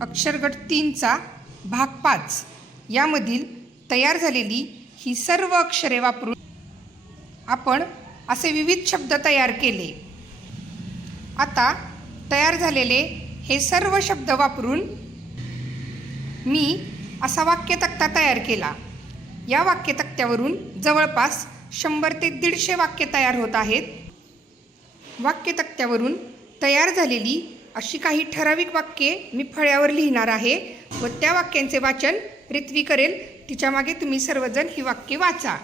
अक्षरगट तीनचा भाग पाच. यामधील तयार झालेली ही सर्व अक्षरे वापरून आपण असे विविध शब्द तयार केले. आता तयार झालेले हे सर्व शब्द वापरून मी असा वाक्यतक्ता तयार केला. या वाक्यतक्त्यावरून जवळपास शंभर ते दीडशे वाक्य तयार होत आहेत. वाक्यतक्त्यावरून तयार झालेली अशी काही ठराविक वाक्ये मी फळ्यावर लिहिणार आहे व त्या वाक्यांचे वाचन रित्वी करेल. तिच्यामागे तुम्ही सर्वजण ही वाक्ये वाचा.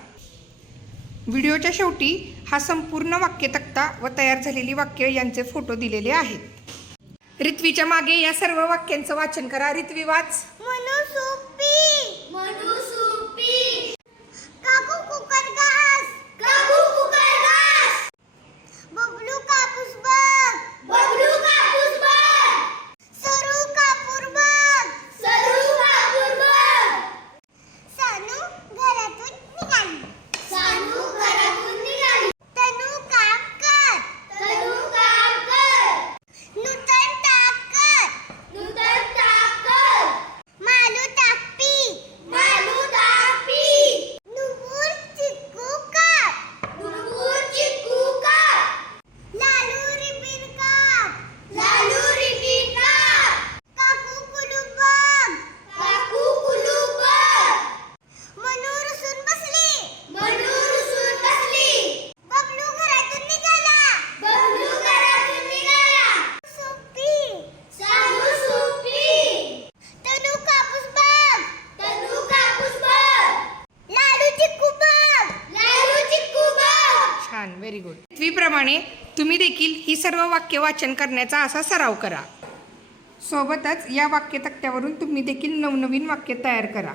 व्हिडिओच्या शेवटी हा संपूर्ण वाक्य तक्ता व तयार झालेली वाक्य यांचे फोटो दिलेले आहेत. रित्वीच्या मागे या सर्व वाक्यांचं वाचन करा. रित्वी वाच. Very good. पृथ्वीप्रमाणे तुम्ही देखील ही सर्व वाक्य वाचन करण्याचा असा सराव करा. सोबतच या वाक्यतक्त्यावरून तुम्ही देखील नवनवीन वाक्य तयार करा.